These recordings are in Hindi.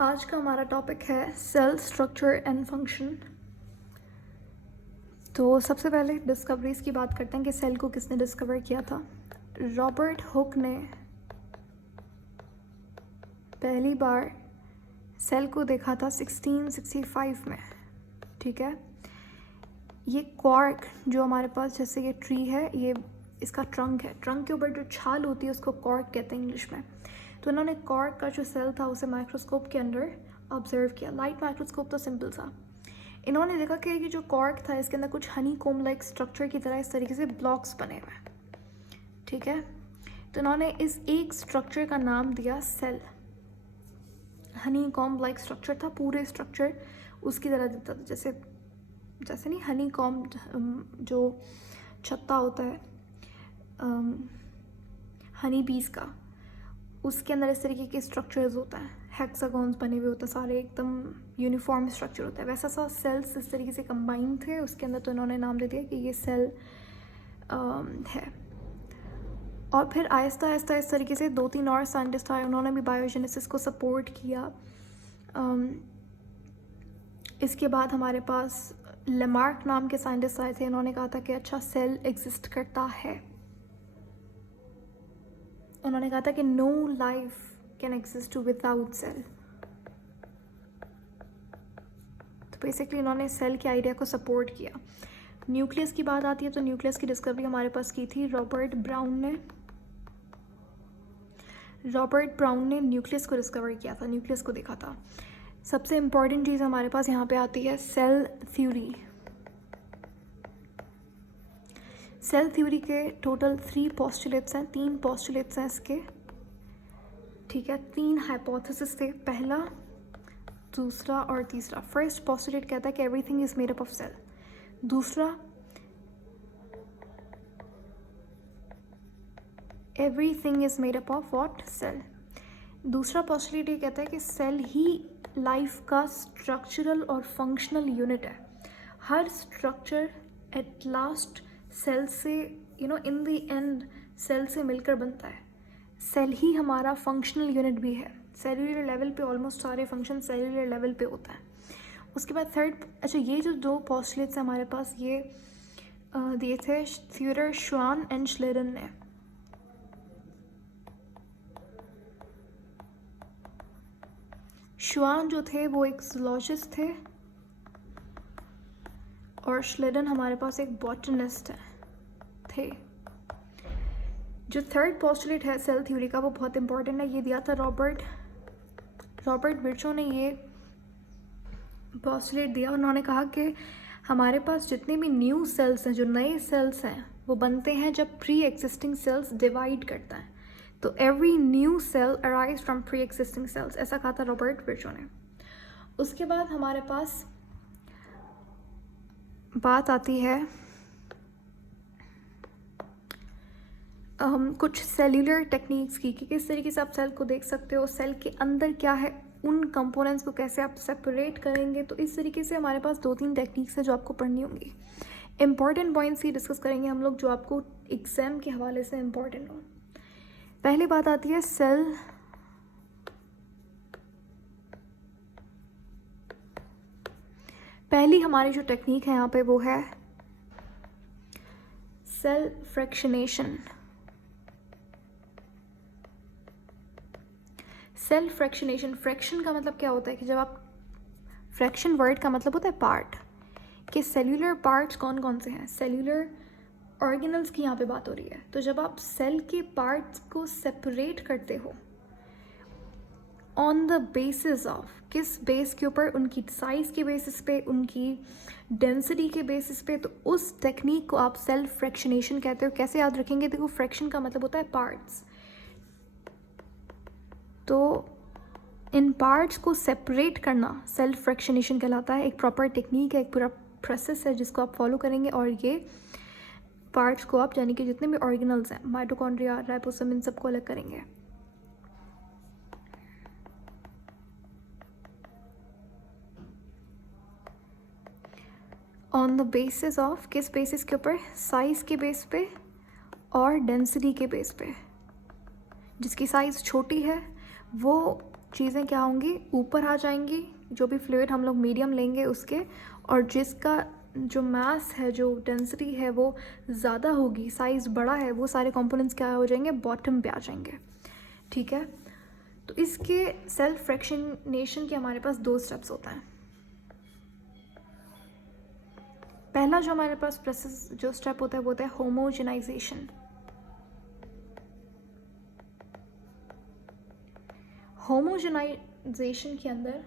आज का हमारा टॉपिक है सेल स्ट्रक्चर एंड फंक्शन। तो सबसे पहले डिस्कवरीज की बात करते हैं कि सेल को किसने डिस्कवर किया था। रॉबर्ट हुक ने पहली बार सेल को देखा था 1665 में। ठीक है, ये क्वार्क जो हमारे पास, जैसे ये ट्री है, ये इसका ट्रंक है, ट्रंक के ऊपर जो छाल होती है उसको कॉर्क कहते हैं इंग्लिश में। तो इन्होंने कॉर्क का जो सेल था उसे माइक्रोस्कोप के अंदर ऑब्जर्व किया। लाइट माइक्रोस्कोप तो सिंपल सा। इन्होंने देखा कि ये जो कॉर्क था इसके अंदर कुछ हनी कोम लाइक स्ट्रक्चर की तरह इस तरीके से ब्लॉक्स बने हुए हैं। ठीक है, तो इन्होंने इस एक स्ट्रक्चर का नाम दिया cell. Honeycomb like structure था, पूरे स्ट्रक्चर उसकी तरह दिखता था, जैसे नहीं हनी कॉम जो छत्ता होता है हनी बीज का, उसके अंदर इस तरीके के स्ट्रक्चर्स होता है, हेक्सागॉन्स बने हुए होते हैं, सारे एकदम यूनिफॉर्म स्ट्रक्चर होता है। वैसा सा सेल्स इस तरीके से कंबाइन थे उसके अंदर, तो इन्होंने नाम दे दिया कि ये सेल है। और फिर आहिस्ता आहिस्ता इस तरीके से 2-3 और साइंटिस्ट आए, उन्होंने भी बायोजेनेसिस को सपोर्ट किया। इसके बाद हमारे पास लेमार्क नाम के साइंटिस्ट आए थे, इन्होंने कहा था कि अच्छा सेल एग्जिस्ट करता है। उन्होंने कहा था कि no life can exist without cell. तो बेसिकली इन्होंने सेल के आइडिया को सपोर्ट किया। न्यूक्लियस की बात आती है तो न्यूक्लियस की डिस्कवरी हमारे पास की थी रॉबर्ट ब्राउन ने। रॉबर्ट ब्राउन ने न्यूक्लियस को डिस्कवर किया था, न्यूक्लियस को देखा था। सबसे इम्पॉर्टेंट चीज़ हमारे पास यहाँ पे आती है सेल थ्योरी। सेल थ्योरी के टोटल 3 पोस्टुलेट्स हैं, 3 पोस्टुलेट्स हैं इसके। ठीक है, 3 हाइपोथेसिस थे, पहला, दूसरा और तीसरा। फर्स्ट पोस्टुलेट कहता है कि everything is made up of cell. दूसरा, everything is made up of what? Cell. दूसरा पोस्टुलेट ये कहता है कि सेल ही लाइफ का स्ट्रक्चरल और फंक्शनल यूनिट है। हर स्ट्रक्चर एट लास्ट सेल से, इन द एंड सेल से मिलकर बनता है। सेल ही हमारा फंक्शनल यूनिट भी है। सेलुलर लेवल पे ऑलमोस्ट सारे फंक्शन सेलुलर लेवल पे होता है। उसके बाद थर्ड, अच्छा, ये जो 2 पोस्टुलेट्स हैं हमारे पास, ये दिए थे थियोडर श्वान एंड श्लेडन ने। श्वान जो थे वो एक जूलॉजिस्ट थे और श्लेडन हमारे पास एक बॉटनिस्ट थे। जो थर्ड पोस्टुलेट है सेल थ्योरी का वो बहुत इंपॉर्टेंट है। ये दिया था रॉबर्ट विर्चो ने ये पोस्टुलेट दिया। उन्होंने कहा कि हमारे पास जितने भी न्यू सेल्स हैं, जो नए सेल्स हैं, वो बनते हैं जब प्री एग्जिस्टिंग सेल्स डिवाइड करता है। तो every new cell arise from pre existing cells, ऐसा कहा था रॉबर्ट विर्चो ने। उसके बाद हमारे पास बात आती है कुछ सेल्यूलर टेक्निक्स की, कि किस तरीके से आप सेल को देख सकते हो, सेल के अंदर क्या है, उन कंपोनेंट्स को कैसे आप सेपरेट करेंगे। तो इस तरीके से हमारे पास 2-3 टेक्निक्स हैं जो आपको पढ़नी होंगी। इंपॉर्टेंट पॉइंट्स ही डिस्कस करेंगे हम लोग जो आपको एग्जाम के हवाले से इम्पॉर्टेंट हो। पहली बात आती है सेल पहली हमारी जो टेक्निक है यहाँ पे वो है cell fractionation. Cell fractionation, fraction का मतलब क्या होता है कि जब आप, फ्रैक्शन वर्ड का मतलब होता है पार्ट, कि सेल्यूलर पार्ट्स कौन कौन से हैं। सेल्यूलर ऑर्गेनल्स की यहाँ पे बात हो रही है। तो जब आप सेल के पार्ट्स को सेपरेट करते हो ऑन द बेसिस ऑफ, किस बेस के ऊपर? उनकी साइज़ के बेसिस पे, उनकी डेंसिटी के बेसिस पे, तो उस टेक्निक को आप सेल फ्रैक्शनेशन कहते हो। कैसे याद रखेंगे? देखो, फ्रैक्शन का मतलब होता है पार्ट्स। तो इन पार्ट्स को सेपरेट करना सेल फ्रैक्शनेशन कहलाता है। एक प्रॉपर टेक्निक है, एक पूरा प्रोसेस है जिसको आप फॉलो करेंगे, और ये पार्ट्स को आप, यानी कि जितने भी ऑर्गेनल्स हैं, माइटोकॉन्ड्रिया, राइबोसोम, इन सबको अलग करेंगे। ऑन द बेसिस ऑफ, किस बेसिस के ऊपर? साइज़ के बेस पे और डेंसिटी के बेस पे। जिसकी साइज़ छोटी है वो चीज़ें क्या होंगी, ऊपर आ जाएंगी, जो भी फ्लूइड हम लोग मीडियम लेंगे उसके, और जिसका जो मास है, जो डेंसिटी है वो ज़्यादा होगी, साइज़ बड़ा है, वो सारे कंपोनेंट्स क्या हो जाएंगे, बॉटम पे आ जाएंगे। ठीक है, तो इसके सेल्फ फ्रैक्शनेशन के हमारे पास 2 स्टेप्स होता है। पहला जो हमारे पास प्रोसेस जो स्टेप होता है वो होता है होमोजेनाइजेशन। होमोजेनाइजेशन के अंदर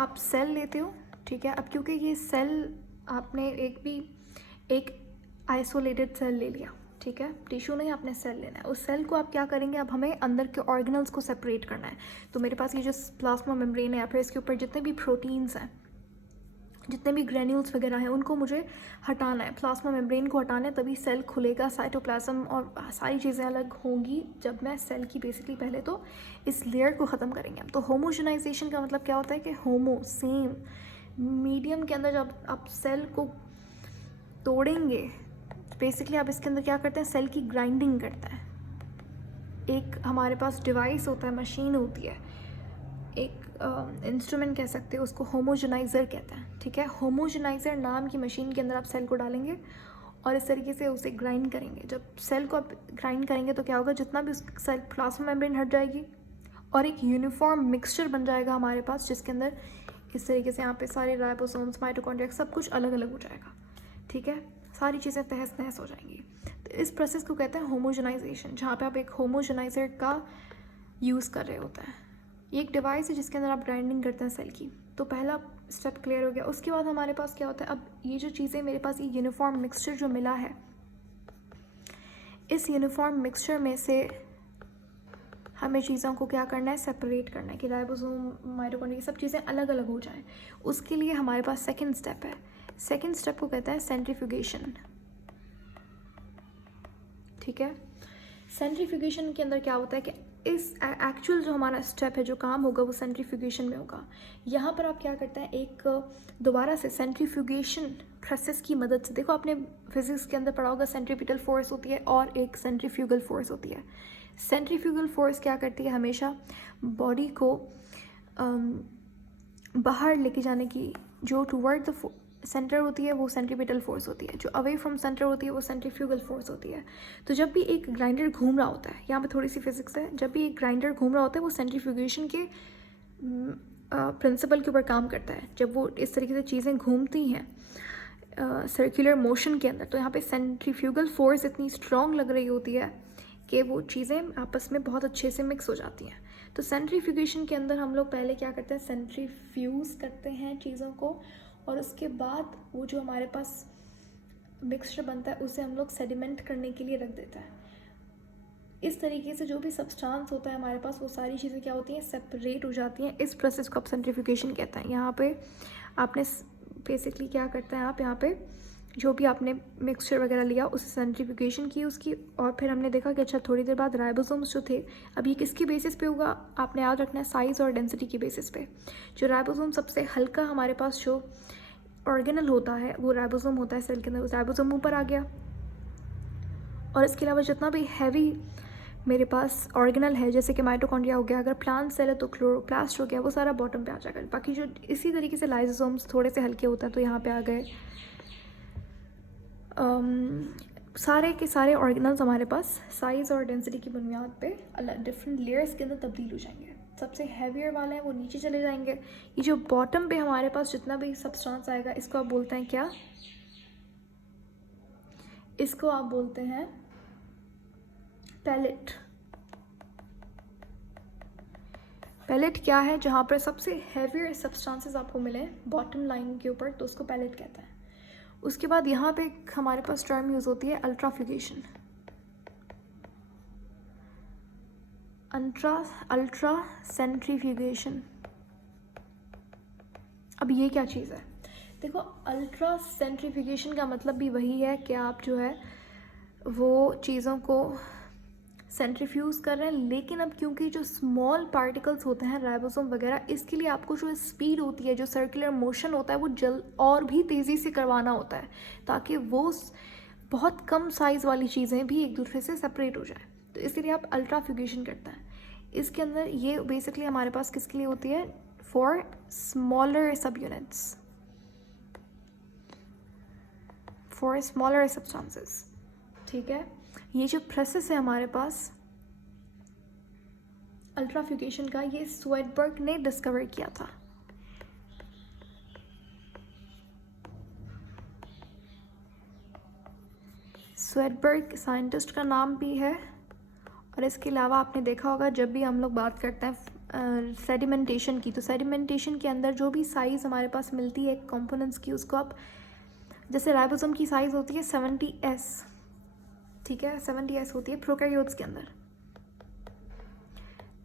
आप सेल लेते हो, ठीक है। अब क्योंकि ये सेल आपने एक आइसोलेटेड सेल ले लिया, ठीक है, टिश्यू नहीं, आपने सेल लेना है। उस सेल को आप क्या करेंगे, अब हमें अंदर के ऑर्गेनल्स को सेपरेट करना है। तो मेरे पास ये जो प्लाज्मा मेम्ब्रेन है या फिर इसके ऊपर जितने भी प्रोटीन्स हैं, जितने भी ग्रेन्यूल्स वगैरह हैं, उनको मुझे हटाना है, प्लाज्मा मेम्ब्रेन को हटाना है, तभी सेल खुलेगा, साइटोप्लाज्म और सारी चीज़ें अलग होंगी जब मैं सेल की बेसिकली पहले तो इस लेयर को ख़त्म करेंगे। तो होमोजेनाइजेशन का मतलब क्या होता है कि होमो सेम, मीडियम के अंदर जब आप सेल को तोड़ेंगे, बेसिकली आप इसके अंदर क्या करते हैं, सेल की ग्राइंडिंग करते हैं। एक हमारे पास डिवाइस होता है, मशीन होती है, एक इंस्ट्रूमेंट कह सकते हैं, उसको होमोजेनाइज़र कहते हैं। ठीक है, होमोजेनाइज़र नाम की मशीन के अंदर आप सेल को डालेंगे और इस तरीके से उसे ग्राइंड करेंगे। जब सेल को आप ग्राइंड करेंगे तो क्या होगा, जितना भी उस सेल प्लाज्मा मेम्ब्रेन हट जाएगी और एक यूनिफॉर्म मिक्सचर बन जाएगा हमारे पास, जिसके अंदर इस तरीके से यहाँ पे सारे राइबोसोम्स, माइटोकॉन्ड्रिया, सब कुछ अलग अलग हो जाएगा। ठीक है, सारी चीज़ें तहस नहस हो जाएंगी। तो इस प्रोसेस को कहते हैं होमोजेनाइजेशन, जहाँ पे आप एक होमोजेनाइज़र का यूज़ कर रहे होते हैं। ये एक डिवाइस है जिसके अंदर आप ग्राइंडिंग करते हैं सेल की। तो पहला स्टेप क्लियर हो गया। उसके बाद हमारे पास क्या होता है, अब ये जो चीज़ें मेरे पास, ये यूनिफॉर्म मिक्सचर जो मिला है, इस यूनिफॉर्म मिक्सचर में से हमें चीज़ों को क्या करना है, सेपरेट करना है कि राइबोसोम, माइटोकॉन्ड्रिया, ये सब चीज़ें अलग अलग हो जाएं। उसके लिए हमारे पास सेकेंड स्टेप है। सेकेंड स्टेप को कहते हैं सेंट्रीफ्यूगेशन। ठीक है, सेंट्रीफ्यूगेशन के अंदर क्या होता है कि इस एक्चुअल जो हमारा स्टेप है, जो काम होगा, वो सेंट्रीफ्यूगेशन में होगा। यहाँ पर आप क्या करते हैं, एक दोबारा से सेंट्रीफ्यूगेशन प्रोसेस की मदद से, देखो आपने फिजिक्स के अंदर पढ़ा होगा, सेंट्रीपिटल फोर्स होती है और एक सेंट्रीफ्यूगल फोर्स होती है। सेंट्रीफ्यूगल फोर्स क्या करती है, हमेशा बॉडी को बाहर लेके जाने की, जो टूवर्ड द सेंटर होती है वो सेंट्रीपिटल फोर्स होती है, जो अवे फ्रॉम सेंटर होती है वो सेंट्रीफ्यूगल फोर्स होती है। तो जब भी एक ग्राइंडर घूम रहा होता है, यहाँ पे थोड़ी सी फिजिक्स है, जब भी एक ग्राइंडर घूम रहा होता है वो सेंट्रीफ्यूगेशन के प्रिंसिपल के ऊपर काम करता है। जब वो इस तरीके से चीज़ें घूमती हैं सर्कुलर मोशन के अंदर, तो यहाँ पे सेंट्रीफ्यूगल फोर्स इतनी स्ट्रॉन्ग लग रही होती है कि वो चीज़ें आपस में बहुत अच्छे से मिक्स हो जाती हैं। तो सेंट्रीफ्यूगेशन के अंदर हम लोग पहले क्या करते हैं, सेंट्रीफ्यूज़ करते हैं चीज़ों को, और उसके बाद वो जो हमारे पास मिक्सचर बनता है उसे हम लोग सेडिमेंट करने के लिए रख देते हैं। इस तरीके से जो भी सब्सटेंस होता है हमारे पास, वो सारी चीज़ें क्या होती हैं, सेपरेट हो जाती हैं। इस प्रोसेस को आप सेंट्रीफ्यूगेशन कहते हैं। यहाँ पे आपने बेसिकली क्या करते हैं, आप यहाँ पे जो भी आपने मिक्सचर वगैरह लिया उसे सेंट्रीफ्यूगेशन की उसकी, और फिर हमने देखा कि अच्छा थोड़ी देर बाद राइबोसोम्स जो थे, अब ये किसकी बेसिस पे होगा, आपने याद रखना है साइज़ और डेंसिटी की बेसिस पे। जो राइबोसोम सबसे हल्का हमारे पास जो ऑर्गेनल होता है वो राइबोसोम होता है सेल के अंदर, राइबोसोम ऊपर आ गया, और इसके अलावा जितना भी हैवी मेरे पास ऑर्गेनल है, जैसे कि माइटोकॉन्ड्रिया हो गया, अगर प्लांट सेल है तो क्लोरोप्लास्ट हो गया, वो सारा बॉटम पे आ जाएगा। बाकी जो इसी तरीके से लाइसोसोम्स थोड़े से हल्के होते हैं तो यहाँ पे आ गए। सारे के सारे ऑर्गेनल्स हमारे पास साइज़ और डेंसिटी की बुनियाद पे अलग डिफरेंट लेयर्स के अंदर तब्दील हो जाएंगे। सबसे हैवियर वाले हैं वो नीचे चले जाएंगे। ये जो बॉटम पे हमारे पास जितना भी सब्सटेंस आएगा, इसको आप बोलते हैं क्या, इसको आप बोलते हैं पैलेट। पैलेट क्या है, जहाँ पर सबसे हैवियर सब्सटेंसेस आपको मिले बॉटम लाइन के ऊपर, तो उसको पैलेट कहते हैं। उसके बाद यहाँ पे हमारे पास टर्म यूज़ होती है अल्ट्राफ्यूगेशन। Ultra centrifugation. अब ये क्या चीज़ है, देखो अल्ट्रा सेंट्रीफ्यूगेशन का मतलब भी वही है कि आप जो है वो चीज़ों को सेंट्रीफ्यूज़ कर रहे हैं, लेकिन अब क्योंकि जो स्मॉल पार्टिकल्स होते हैं राइबोसोम वगैरह, इसके लिए आपको जो स्पीड होती है, जो सर्कुलर मोशन होता है, वो और भी तेज़ी से करवाना होता है, ताकि वो बहुत कम साइज़ वाली चीज़ें भी एक दूसरे से सेपरेट हो जाए। तो इसके लिए आप अल्ट्राफ्यूगेशन करते हैं। इसके अंदर ये बेसिकली हमारे पास किसके लिए होती है, फॉर स्मॉलर सब यूनिट्स, फॉर स्मॉलर सब्सटेंसेस, ठीक है। ये जो प्रोसेस है हमारे पास अल्ट्राफ्यूगेशन का, ये स्वेडबर्ग ने डिस्कवर किया था। स्वेडबर्ग साइंटिस्ट का नाम भी है। और इसके अलावा आपने देखा होगा जब भी हम लोग बात करते हैं सेडिमेंटेशन की, तो सेडिमेंटेशन के अंदर जो भी साइज़ हमारे पास मिलती है कंपोनेंट्स की, उसको आप, जैसे राइबोसोम की साइज़ होती है 70S, ठीक है, 70S होती है प्रोकैरियोट्स के अंदर।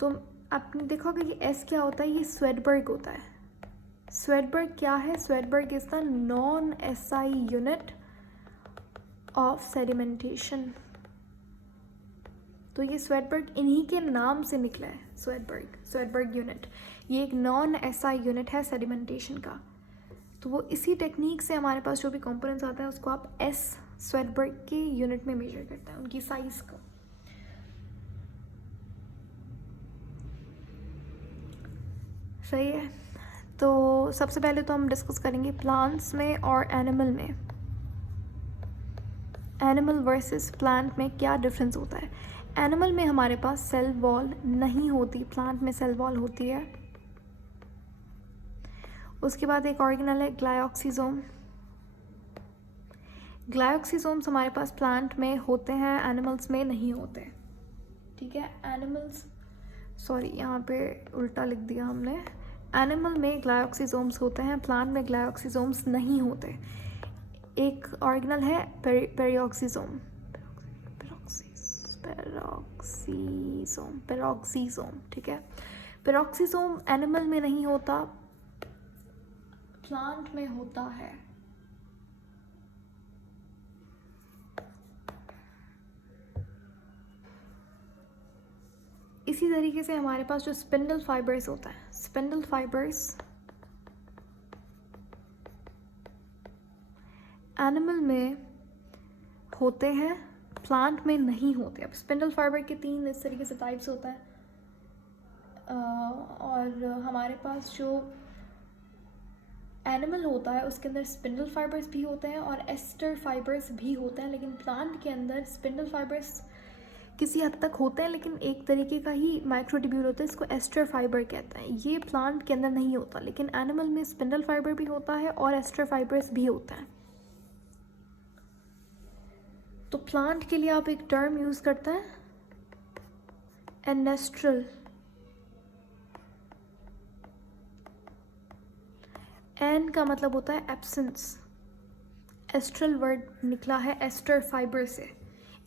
तो आपने देखा होगा ये S क्या होता है, ये स्वेडबर्ग होता है। स्वेडबर्ग क्या है, Svedberg is the non SI unit of sedimentation. तो ये स्वेडबर्ग इन्हीं के नाम से निकला है, स्वेडबर्ग यूनिट। ये एक नॉन SI यूनिट है सेडिमेंटेशन का। तो वो इसी टेक्निक से हमारे पास जो भी कंपोनेंट्स आते हैं उसको आप S स्वेडबर्ग के यूनिट में मेजर करते हैं, उनकी साइज को। सही है। तो सबसे पहले तो हम डिस्कस करेंगे प्लांट्स में और एनिमल में, एनिमल वर्सेस प्लांट में क्या डिफरेंस होता है। एनिमल में हमारे पास सेल वॉल नहीं होती, प्लांट में सेल वॉल होती है। उसके बाद एक ऑर्गेनल है ग्लाइऑक्सीजोम। ग्लाइऑक्सीजोम्स हमारे पास प्लांट में होते हैं, एनिमल्स में नहीं होते, ठीक है। एनिमल्स, सॉरी यहाँ पे उल्टा लिख दिया हमने, एनिमल में ग्लाइऑक्सीजोम्स होते हैं, प्लांट में ग्लाइऑक्सीजोम्स नहीं होते। एक ऑर्गेनल है पेरिऑक्सीजोम, पेरोक्सीजोम, ठीक है। पेरोक्सीजोम एनिमल में नहीं होता, प्लांट में होता है। इसी तरीके से हमारे पास जो स्पिंडल फाइबर्स होता है, स्पिंडल फाइबर्स एनिमल में होते हैं, प्लांट में नहीं होते। अब स्पिंडल फाइबर के 3 इस तरीके से टाइप्स होता है। और हमारे पास जो एनिमल होता है उसके अंदर स्पिंडल फाइबर्स भी होते हैं और एस्टर फाइबर्स भी होते हैं, लेकिन प्लांट के अंदर स्पिंडल फाइबर्स किसी हद तक होते हैं, लेकिन एक तरीके का ही माइक्रोट्यूब्यूल होता है, इसको एस्टर फाइबर कहते हैं। ये प्लांट के अंदर नहीं होता, लेकिन एनिमल में स्पिंडल फाइबर भी होता है और एस्टर फाइबर्स भी होता है। तो प्लांट के लिए आप एक टर्म यूज़ करते हैं एनेस्ट्रल। एन का मतलब होता है एब्सेंस, एस्ट्रल वर्ड निकला है एस्टर फाइबर से।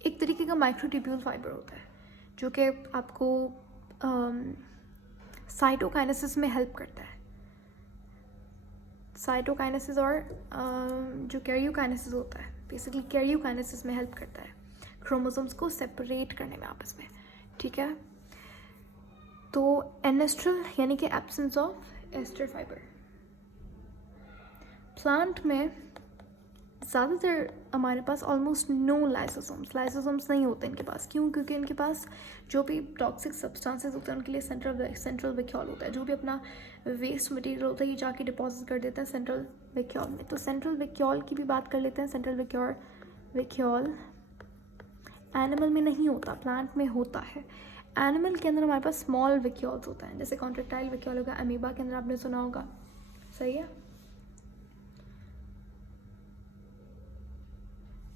एक तरीके का माइक्रोट्यूब्यूल फाइबर होता है जो कि आपको साइटोकाइनेसिस में हेल्प करता है। साइटोकाइनेसिस और जो कैरियोकाइनेसिस होता है, बेसिकली कैरियोकाइनेसिस में हेल्प करता है क्रोमोसोम्स को सेपरेट करने में आपस में, ठीक है। तो एनेस्ट्रल यानी कि absence of aster fibre. Plant में ज़्यादातर हमारे पास ऑलमोस्ट नो लाइसोसोम्स नहीं होते इनके पास। क्यों? क्योंकि इनके पास जो भी टॉक्सिक सब्सटेंसेस होते हैं उनके लिए सेंट्रल वेक्यूल होता है। जो भी अपना वेस्ट मटेरियल होता है ये जाके डिपॉजिट कर देते हैं सेंट्रल वेक्यूल में। तो सेंट्रल वेक्यूल की भी बात कर लेते हैं। सेंट्रल वेक्यूल एनिमल में नहीं होता, प्लांट में होता है। एनिमल के अंदर हमारे पास स्मॉल वेक्यूल्स होता है, जैसे कॉन्ट्रेक्टाइल वेक्यूल होगा, अमीबा के अंदर आपने सुना होगा, सही है।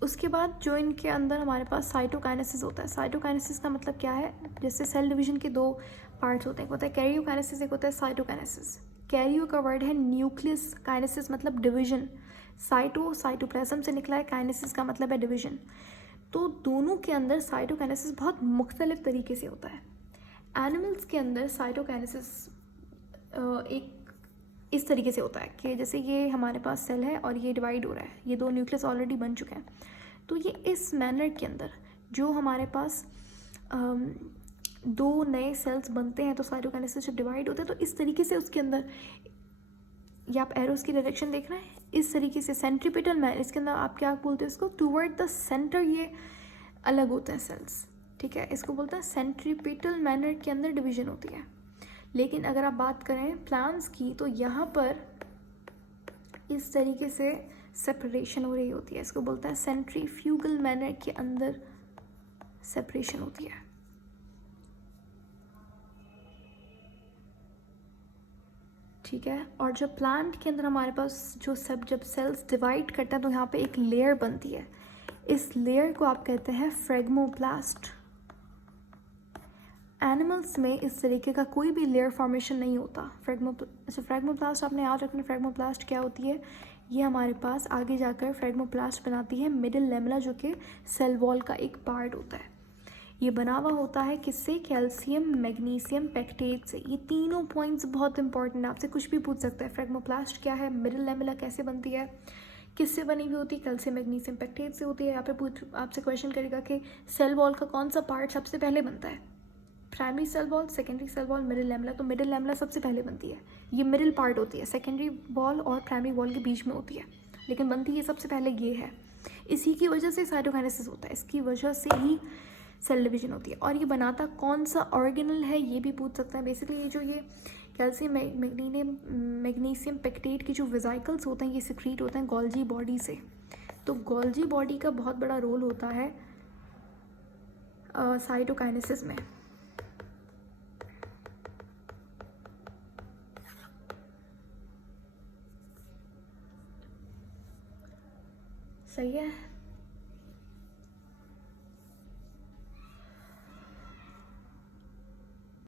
उसके बाद जो इनके अंदर हमारे पास साइटोकाइनेसिस होता है। साइटोकाइनेसिस का मतलब क्या है? जैसे सेल डिवीजन के 2 पार्ट्स होते हैं, एक होता है कैरियोकाइनेसिस, एक होता है साइटोकाइनेसिस। कैरियो का वर्ड है न्यूक्लियस, काइनेसिस मतलब डिवीजन। साइटोप्लाज्म से निकला है, काइनेसिस का मतलब है डिवीजन। तो दोनों के अंदर साइटोकाइनेसिस बहुत मुख्तलिफ तरीके से होता है। एनिमल्स के अंदर साइटोकाइनेसिस एक इस तरीके से होता है कि जैसे ये हमारे पास सेल है और ये डिवाइड हो रहा है, ये 2 न्यूक्लियस ऑलरेडी बन चुके हैं, तो ये इस मैनर के अंदर जो हमारे पास 2 नए सेल्स बनते हैं, तो साइटोकाइनेसिस जब डिवाइड होते हैं तो इस तरीके से उसके अंदर, ये आप एरोस की डायरेक्शन देख रहे हैं, इस तरीके से सेंट्रीपिटल मैनर, इसके अंदर आप क्या बोलते हैं इसको, टूवर्ड द सेंटर ये अलग होते हैं सेल्स, ठीक है, इसको बोलते हैं सेंट्रीपिटल मैनर के अंदर डिवीजन होती है। लेकिन अगर आप बात करें प्लांट्स की तो यहाँ पर इस तरीके से सेपरेशन हो रही होती है, इसको बोलते हैं सेंट्रीफ्यूगल मैनर के अंदर सेपरेशन होती है। ठीक है, और जब प्लांट के अंदर हमारे पास जो सब जब सेल्स डिवाइड करते हैं तो यहाँ पे एक लेयर बनती है, इस लेयर को आप कहते हैं फ्रेगमोप्लास्ट। एनिमल्स में इस तरीके का कोई भी लेयर फॉर्मेशन नहीं होता। फ्रेगमोप्लास्ट आपने याद रखना, फ्रेगमोप्लास्ट क्या होती है, ये हमारे पास आगे जाकर फ्रेगमोप्लास्ट बनाती है मिडिल लेमेला, जो कि सेल वॉल का एक पार्ट होता है। ये बना हुआ होता है किससे, कैल्शियम मैग्नीशियम पेक्टेट से। ये तीनों पॉइंट्स बहुत इंपॉर्टेंट है, आपसे कुछ भी पूछ सकता है। फ्रेगमोप्लास्ट क्या है, मिडिल लेमेला कैसे बनती है, किससे बनी हुई होती है, कैल्शियम मैग्नीशियम पेक्टेट से होती है। यहाँ पे आपसे क्वेश्चन करेगा कि सेल वॉल का कौन सा पार्ट सबसे पहले बनता है, primary cell wall, secondary cell wall, middle lamella. तो मिडिल लेमेला सबसे पहले बनती है, ये मिडिल पार्ट होती है, सेकेंडरी वॉल और प्राइमरी वॉल के बीच में होती है, लेकिन बनती है सबसे पहले ये है। इसी की वजह से साइटोकाइनेसिस होता है, इसकी वजह से ही सेल डिवीजन होती है। और ये बनाता कौन सा ऑर्गेनल है ये भी पूछ सकता है। बेसिकली ये जो ये कैल्शियम मैग्नीशियम पेक्टेट के जो वेसिकल्स होते हैं ये सिक्रीट होते हैं गोल्जी बॉडी से। तो गोल्जी बॉडी का बहुत बड़ा रोल होता है साइटोकाइनेसिस में। सही है।